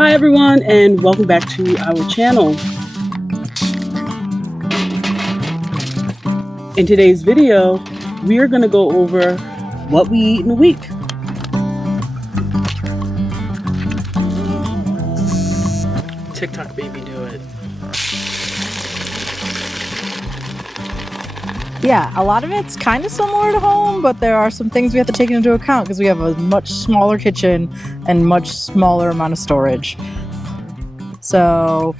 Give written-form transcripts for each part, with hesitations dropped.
Hi everyone, and welcome back to our channel. In today's video, we are going to go over what we eat in a week. TikTok made me do it. Yeah, a lot of it's kind of similar to home, but there are some things we have to take into account because we have a much smaller kitchen and much smaller amount of storage. So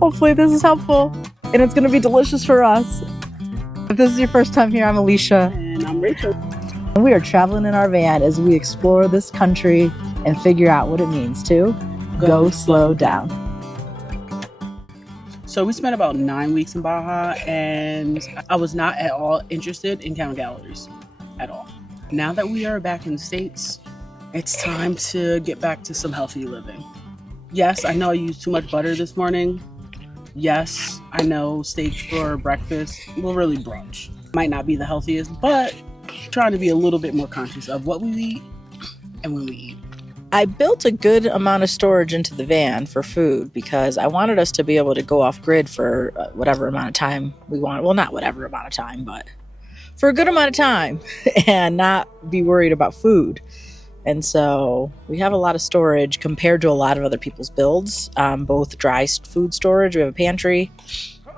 hopefully this is helpful and it's going to be delicious for us. If this is your first time here, I'm Alicia. And I'm Rachel. And we are traveling in our van as we explore this country and figure out what it means to go slow down. So we spent about 9 weeks in Baja, and I was not at all interested in counting calories at all. Now that we are back in the States, it's time to get back to some healthy living. Yes, I know I used too much butter this morning. Yes, I know steak for breakfast, well, really brunch. Might not be the healthiest, but trying to be a little bit more conscious of what we eat and when we eat. I built a good amount of storage into the van for food because I wanted us to be able to go off grid for whatever amount of time we want. Well, not whatever amount of time, but for a good amount of time and not be worried about food. And so we have a lot of storage compared to a lot of other people's builds, both dry food storage. We have a pantry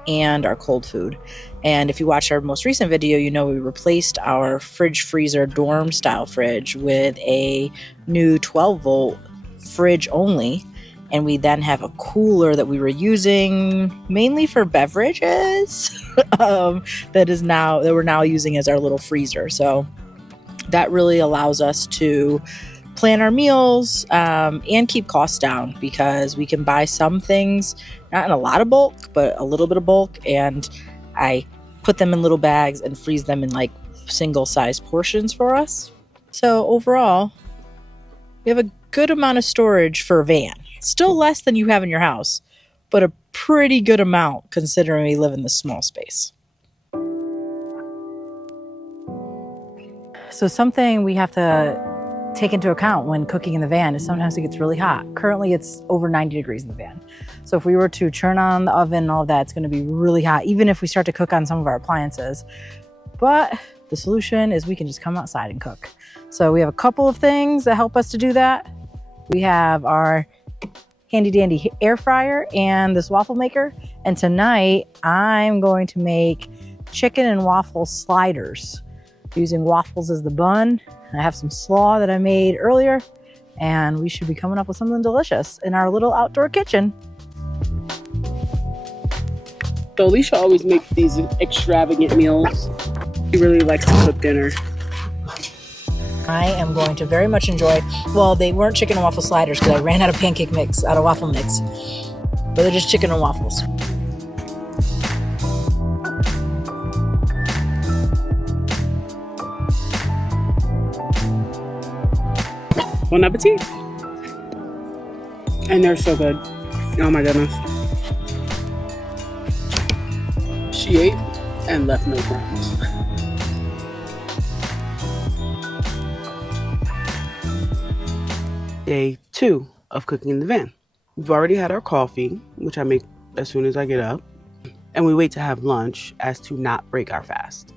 and our cold food. And if you watch our most recent video, you know we replaced our fridge freezer dorm style fridge with a new 12-volt fridge only. And we then have a cooler that we were using mainly for beverages that we're now using as our little freezer. So that really allows us to plan our meals and keep costs down because we can buy some things, not in a lot of bulk, but a little bit of bulk. And I put them in little bags and freeze them in like single size portions for us. So overall, we have a good amount of storage for a van. Still less than you have in your house, but a pretty good amount considering we live in this small space. So something we have to take into account when cooking in the van is sometimes it gets really hot. Currently it's over 90 degrees in the van. So if we were to turn on the oven and all that, it's going to be really hot, even if we start to cook on some of our appliances. But the solution is we can just come outside and cook. So we have a couple of things that help us to do that. We have our handy dandy air fryer and this waffle maker. And tonight I'm going to make chicken and waffle sliders using waffles as the bun. I have some slaw that I made earlier, and we should be coming up with something delicious in our little outdoor kitchen. So Alicia always makes these extravagant meals. She really likes to cook dinner. I am going to very much enjoy, well, they weren't chicken and waffle sliders because I ran out of waffle mix, but they're just chicken and waffles. Bon appetit. And they're so good. Oh my goodness. She ate and left no crumbs. Day 2 of cooking in the van. We've already had our coffee, which I make as soon as I get up. And we wait to have lunch as to not break our fast.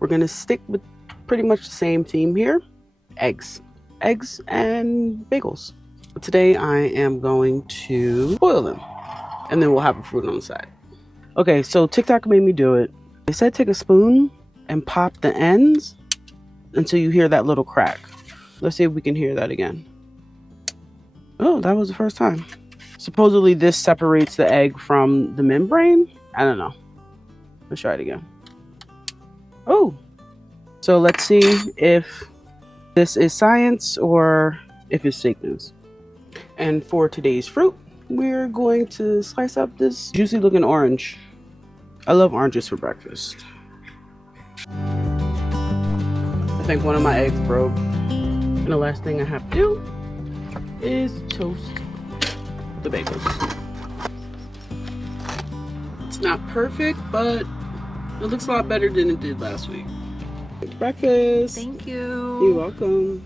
We're gonna stick with pretty much the same theme here. Eggs and bagels. But today I am going to boil them and then we'll have a fruit on the side. Okay, so TikTok made me do it. They said take a spoon and pop the ends until you hear that little crack. Let's see if we can hear that again. Oh, that was the first time. Supposedly this separates the egg from the membrane. I don't know. Let's try it again. Oh, so let's see if this is science or if it's fake news. And for today's fruit, we're going to slice up this juicy looking orange. I love oranges for breakfast. I think one of my eggs broke. And the last thing I have to do is toast the bagels. It's not perfect, but it looks a lot better than it did last week. Breakfast. Thank you. You're welcome.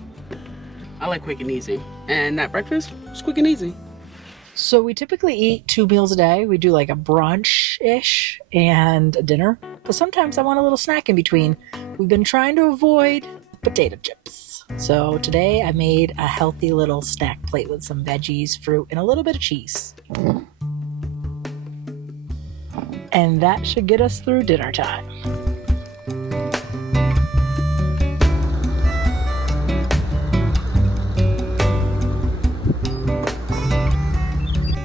I like quick and easy. And that breakfast was quick and easy. So we typically eat 2 meals a day. We do like a brunch-ish and a dinner. But sometimes I want a little snack in between. We've been trying to avoid potato chips. So today I made a healthy little snack plate with some veggies, fruit, and a little bit of cheese. And that should get us through dinner time.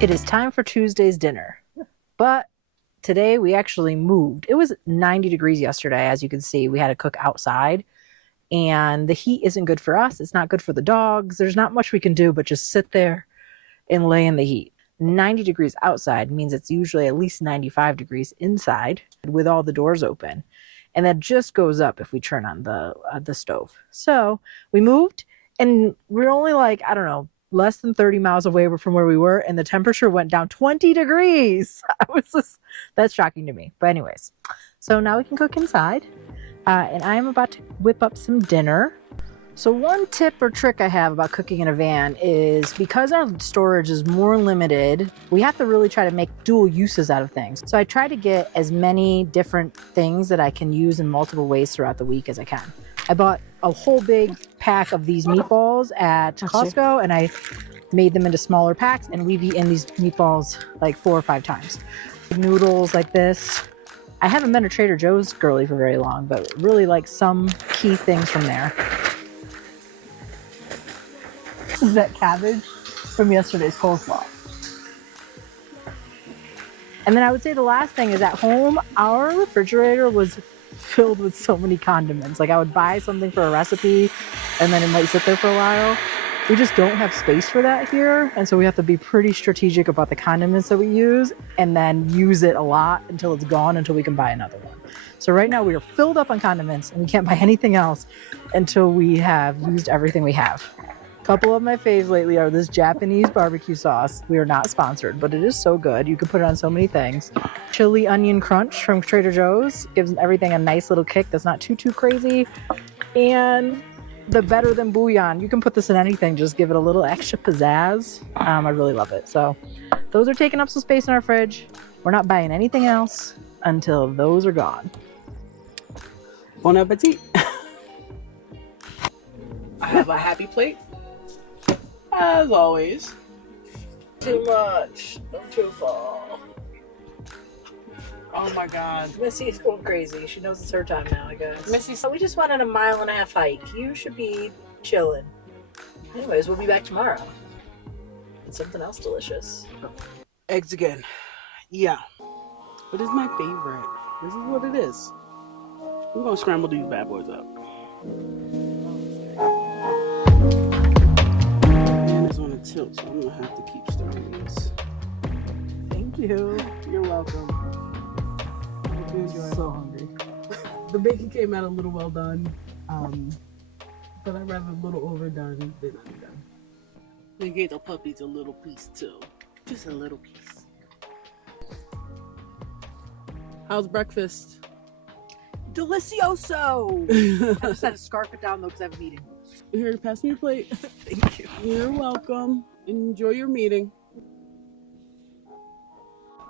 It is time for Tuesday's dinner, but today we actually moved. It was 90 degrees yesterday, as you can see. We had to cook outside, and the heat isn't good for us. It's not good for the dogs. There's not much we can do but just sit there and lay in the heat. 90 degrees outside means it's usually at least 95 degrees inside with all the doors open, and that just goes up if we turn on the stove. So we moved, and we're only like, I don't know, less than 30 miles away from where we were, and the temperature went down 20 degrees. That's shocking to me. But anyways, so now we can cook inside, and I am about to whip up some dinner. So one tip or trick I have about cooking in a van is because our storage is more limited, we have to really try to make dual uses out of things. So I try to get as many different things that I can use in multiple ways throughout the week as I can. I bought a whole big pack of these meatballs at Costco, and I made them into smaller packs, and we've eaten these meatballs like 4 or 5 times. Noodles like this. I haven't been a Trader Joe's girly for very long, but really like some key things from there. This is that cabbage from yesterday's coleslaw. And then I would say the last thing is at home, our refrigerator was filled with so many condiments. Like I would buy something for a recipe and then it might sit there for a while. We just don't have space for that here. And so we have to be pretty strategic about the condiments that we use and then use it a lot until it's gone, until we can buy another one. So right now we are filled up on condiments and we can't buy anything else until we have used everything we have. A couple of my faves lately are this Japanese barbecue sauce. We are not sponsored, but it is so good. You can put it on so many things. Chili onion crunch from Trader Joe's gives everything a nice little kick that's not too crazy. And the Better Than Bouillon. You can put this in anything, just give it a little extra pizzazz. I really love it. So those are taking up some space in our fridge. We're not buying anything else until those are gone. Bon appetit. I have a happy plate, as always. Too much. I'm too full. Oh my God. Missy is going crazy. She knows it's her time now, I guess. Missy, So we just went on a 1.5 mile hike. You should be chilling. Anyways, we'll be back tomorrow. With something else delicious. eggs again. Yeah. But it's my favorite. This is what it is. I'm gonna scramble these bad boys up. And it's on a tilt, so I'm gonna have to keep stirring these. Thank you. You're welcome. I'm so hungry. The bacon came out a little well done, but I'd rather a little overdone than undone. We gave the puppies a little piece too. Just a little piece. How's breakfast? Delicioso! I just had to scarf it down though because I have a meeting. Here, pass me your plate. Thank you. You're welcome. Enjoy your meeting.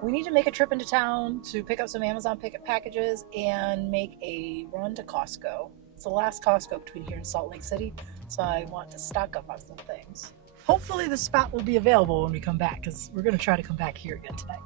We need to make a trip into town to pick up some Amazon packages and make a run to Costco. It's the last Costco between here and Salt Lake City, so I want to stock up on some things. Hopefully the spot will be available when we come back, because we're going to try to come back here again tonight.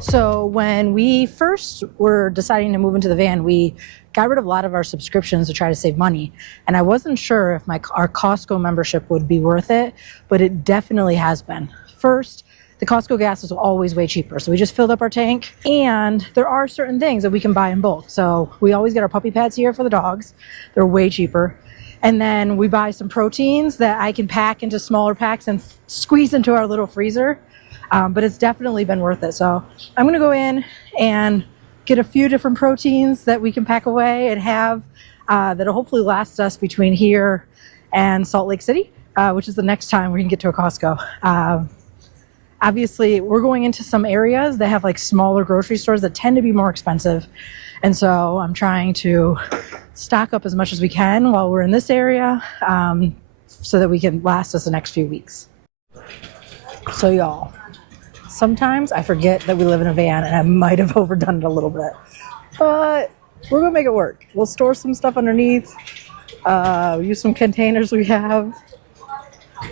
So when we first were deciding to move into the van, we got rid of a lot of our subscriptions to try to save money. And I wasn't sure if our Costco membership would be worth it, but it definitely has been. First, the Costco gas is always way cheaper. So we just filled up our tank, and there are certain things that we can buy in bulk. So we always get our puppy pads here for the dogs. They're way cheaper. And then we buy some proteins that I can pack into smaller packs and squeeze into our little freezer. But it's definitely been worth it. So I'm going to go in and get a few different proteins that we can pack away and have that'll hopefully last us between here and Salt Lake City, which is the next time we can get to a Costco. Obviously, we're going into some areas that have like smaller grocery stores that tend to be more expensive. And so I'm trying to stock up as much as we can while we're in this area, so that we can last us the next few weeks. So y'all, sometimes I forget that we live in a van and I might have overdone it a little bit, but we're gonna make it work. We'll store some stuff underneath, use some containers we have.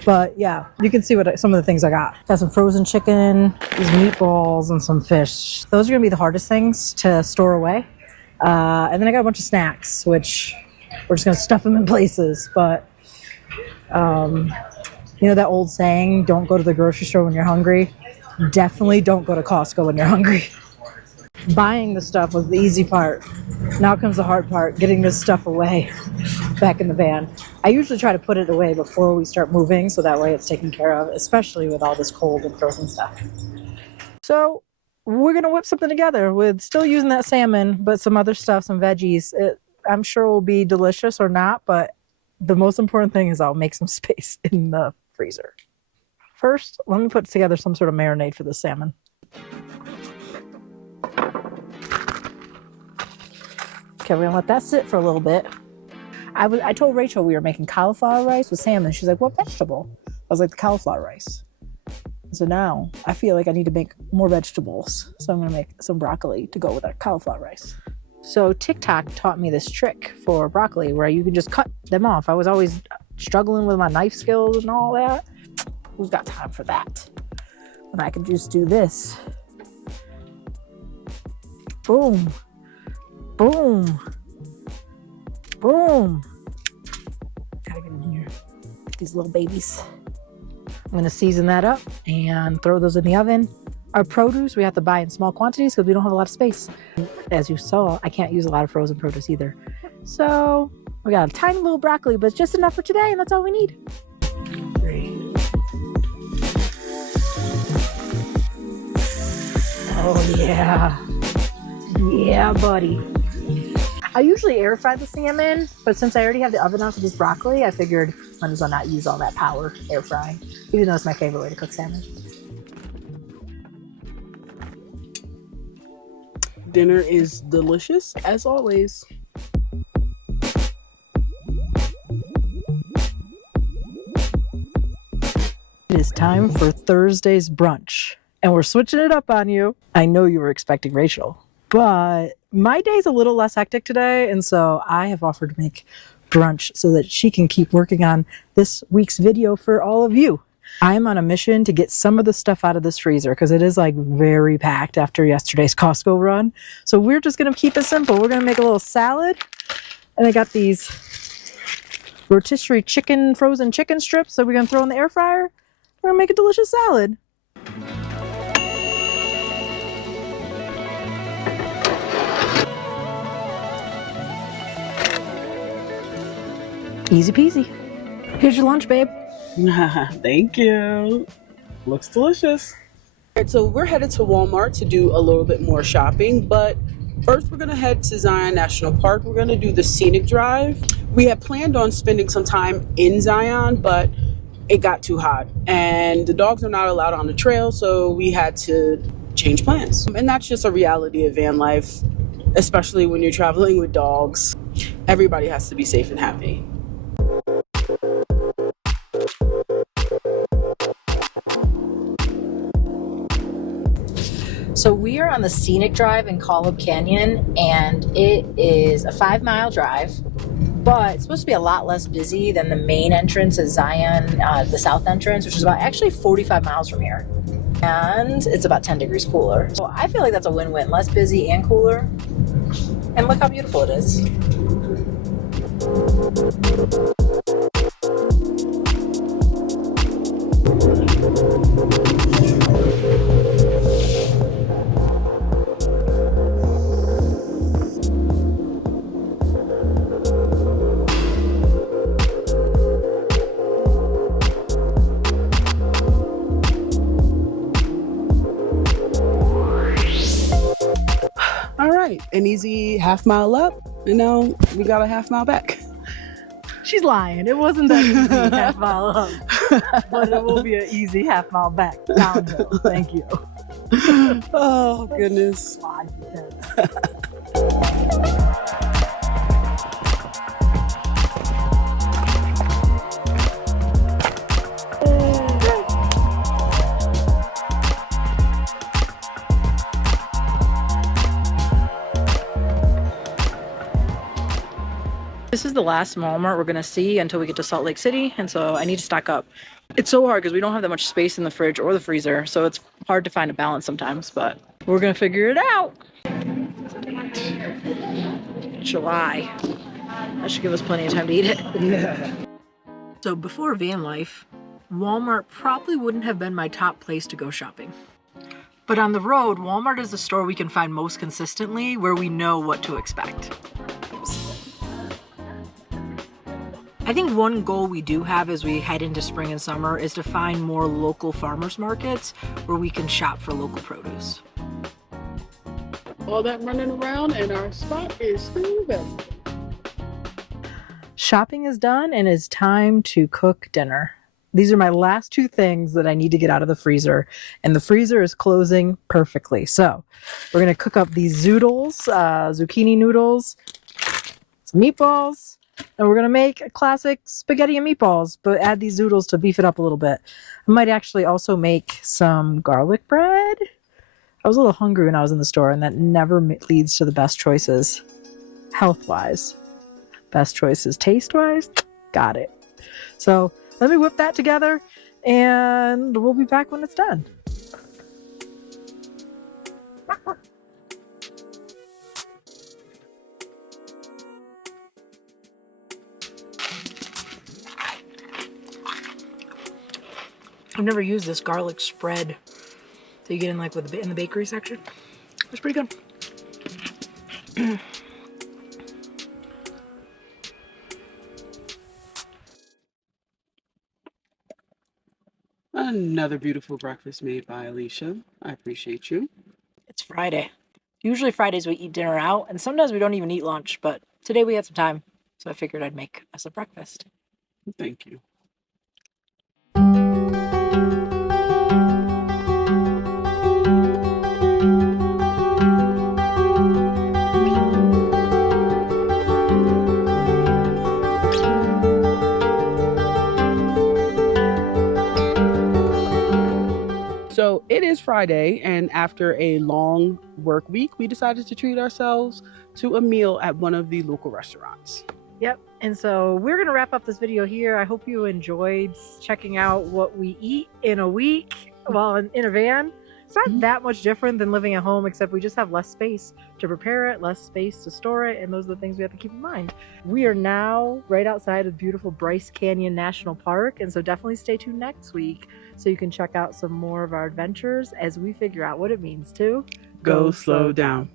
But yeah, you can see what some of the things I got. Got some frozen chicken, these meatballs, and some fish. Those are gonna be the hardest things to store away. And then I got a bunch of snacks, which we're just gonna stuff them in places. But you know that old saying, don't go to the grocery store when you're hungry? Definitely don't go to Costco when you're hungry. Buying the stuff was the easy part. Now comes the hard part, getting this stuff away back in the van. I usually try to put it away before we start moving, so that way it's taken care of, especially with all this cold and frozen stuff. So we're gonna whip something together with still using that salmon, but some other stuff, some veggies. I'm sure it will be delicious or not, but the most important thing is I'll make some space in the freezer. First, let me put together some sort of marinade for the salmon. Okay, we're gonna let that sit for a little bit. I told Rachel we were making cauliflower rice with salmon. She's like, what vegetable? I was like, the cauliflower rice. So now I feel like I need to make more vegetables. So I'm gonna make some broccoli to go with our cauliflower rice. So Tik Tok taught me this trick for broccoli where you can just cut them off. I was always struggling with my knife skills and all that. Who's got time for that? And I can just do this. Boom. Boom. Boom. Gotta get in here. These little babies. I'm gonna season that up and throw those in the oven. Our produce, we have to buy in small quantities because we don't have a lot of space. As you saw, I can't use a lot of frozen produce either. So we got a tiny little broccoli, but it's just enough for today, and that's all we need. Oh yeah. Yeah, buddy. I usually air fry the salmon, but since I already have the oven on for this broccoli, I figured might as well not use all that power air fry, even though it's my favorite way to cook salmon. Dinner is delicious as always. It is time for Thursday's brunch, and we're switching it up on you. I know you were expecting Rachel, but my day's a little less hectic today, and so I have offered to make brunch so that she can keep working on this week's video for all of you. I'm on a mission to get some of the stuff out of this freezer because it is like very packed after yesterday's Costco run. So we're just going to keep it simple. We're going to make a little salad, and I got these rotisserie chicken, frozen chicken strips that we're going to throw in the air fryer. We're going to make a delicious salad. Easy peasy. Here's your lunch, babe. Thank you. Looks delicious. All right, so we're headed to Walmart to do a little bit more shopping, but first we're gonna head to Zion National Park. We're gonna do the scenic drive. We had planned on spending some time in Zion, but it got too hot and the dogs are not allowed on the trail, so we had to change plans. And that's just a reality of van life, especially when you're traveling with dogs. Everybody has to be safe and happy. So we are on the scenic drive in Column Canyon, and it is a 5-mile drive, but it's supposed to be a lot less busy than the main entrance at Zion, the south entrance, which is about actually 45 miles from here. And it's about 10 degrees cooler. So I feel like that's a win-win, less busy and cooler. And look how beautiful it is. All right, an easy half mile up, and now we got a half mile back. She's lying. It wasn't that easy half mile up, but it will be an easy half mile back downhill. Thank you. Oh, goodness. This is the last Walmart we're gonna see until we get to Salt Lake City, and so I need to stock up. It's so hard because we don't have that much space in the fridge or the freezer, so it's hard to find a balance sometimes, but we're gonna figure it out. July. That should give us plenty of time to eat it. Yeah. So before van life, Walmart probably wouldn't have been my top place to go shopping. But on the road, Walmart is the store we can find most consistently, where we know what to expect. I think one goal we do have as we head into spring and summer is to find more local farmers markets where we can shop for local produce. All that running around and our spot is still available. Shopping is done and it's time to cook dinner. These are my last two things that I need to get out of the freezer, and the freezer is closing perfectly. So we're gonna cook up these zoodles, zucchini noodles, some meatballs, and we're gonna make a classic spaghetti and meatballs, but add these zoodles to beef it up a little bit. I might actually also make some garlic bread. I was a little hungry when I was in the store, and that never leads to the best choices health-wise. Best choices taste-wise, got it. So let me whip that together, and we'll be back when it's done. I've never used this garlic spread that you get in like with in the bakery section. It's pretty good. Another beautiful breakfast made by Alicia. I appreciate you. It's Friday. Usually Fridays we eat dinner out, and sometimes we don't even eat lunch, but today we had some time, so I figured I'd make us a breakfast. Thank you. So it is Friday, and after a long work week, we decided to treat ourselves to a meal at one of the local restaurants. Yep, and so we're going to wrap up this video here. I hope you enjoyed checking out what we eat in a week while in a van. It's not that much different than living at home, except we just have less space to prepare it, less space to store it, and those are the things we have to keep in mind. We are now right outside of beautiful Bryce Canyon National Park, and so definitely stay tuned next week so you can check out some more of our adventures as we figure out what it means to Go slow down.